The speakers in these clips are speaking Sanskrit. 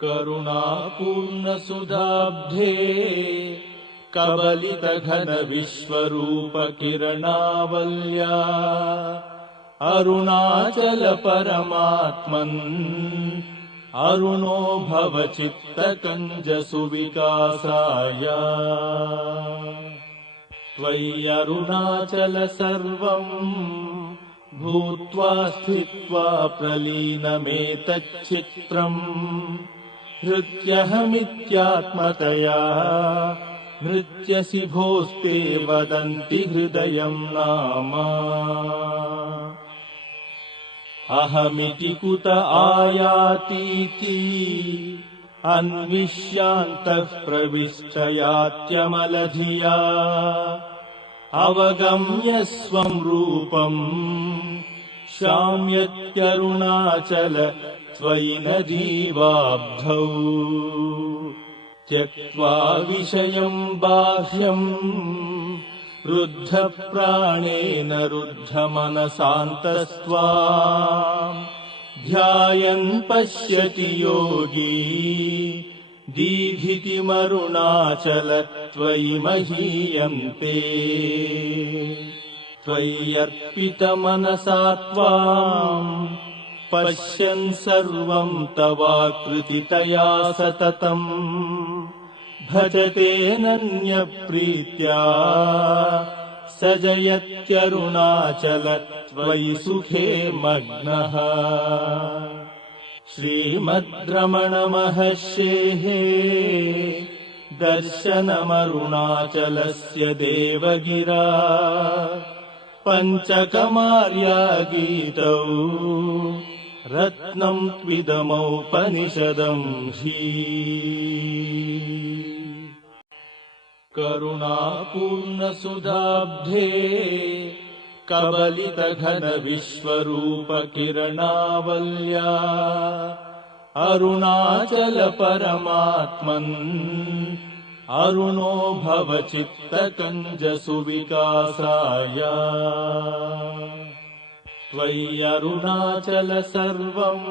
करुणापूर्णसुधाब्धे कबलितघनविश्वरूपकिरणावल्या अरुणाचल परमात्मन् अरुणो भव चित्तकञ्जसुविकासाय त्वय्यरुणाचल सर्वम् भूत्वा स्थित्वा प्रलीनमेतच्चित्रम् हृत्यहमित्यात्मतया नृत्यसि भोस्ते वदन्ति हृदयम् नाम अहमिति कुत आयातीति अन्विष्यान्तः प्रविष्टयात्यमलधिया अवगम्य स्वम् रूपम् शाम्यत्यरुणाचल त्वयि नदीवाब्धौ त्यक्त्वा विषयम् बाह्यम् रुद्धप्राणेन रुद्धमनसान्तस्त्वाम् ध्यायन् पश्यति योगी दीधितिमरुणाचल त्वयि महीयन्ते त्वय्यर्पितमनसा त्वाम् पश्यन् सर्वम् तवाकृतितया सततम् भजतेऽनन्यप्रीत्या स जयत्यरुणाचल त्वयि सुखे मग्नः श्रीमद्रमण महर्षेः दर्शनमरुणाचलस्य देवगिरा पञ्चकमार्या गीतौ रत्नम् त्विदमौपनिषदम् हि करुणापूर्णसुधाब्धे कबलितघनविश्वरूपकिरणावल्या अरुणाचल परमात्मन् अरुणो भव चित्तकञ्जसुविकासाय त्वय्यरुणाचल सर्वम्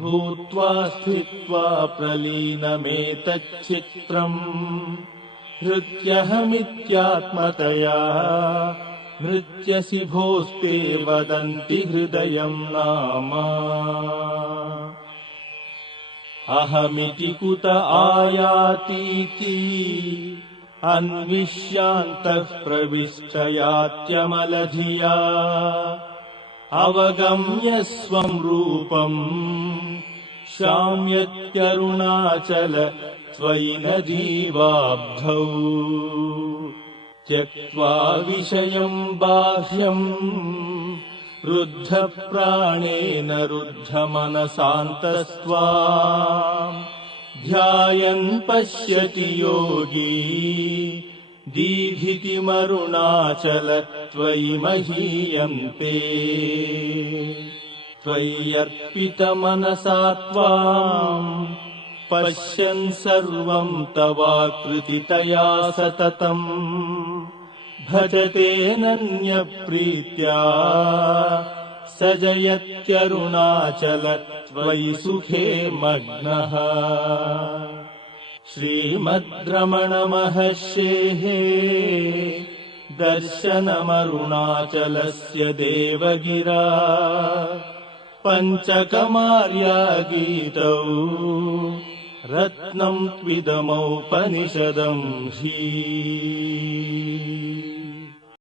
भूत्वा स्थित्वा प्रलीनमेतच्चित्रम् हृत्यहमित्यात्मतया नृत्यसि भोस्ते वदन्ति हृदयम् नाम अहमिति कुत आयातीति अन्विष्यान्तः प्रविष्टयात्यमलधिया अवगम्य स्वम् रूपम् शाम्यत्यरुणाचल त्वयि नदीवाब्धौ त्यक्त्वा विषयम् बाह्यम् रुद्धप्राणेन रुद्धमनसान्तस्त्वाम् ध्यायन् पश्यति योगी दीधितिमरुणाचल त्वयि महीयन्ते त्वय्यर्पितमनसा त्वाम् पश्यन् सर्वम् तवाकृतितया सततम् भजतेऽनन्यप्रीत्या स जयत्यरुणाचल त्वयि सुखे मग्नः श्रीमद्रमण महर्षेः दर्शनमरुणाचलस्य देवगिरा पञ्चकमार्या गीतौ रत्नम् त्विदमौपनिषदम् हि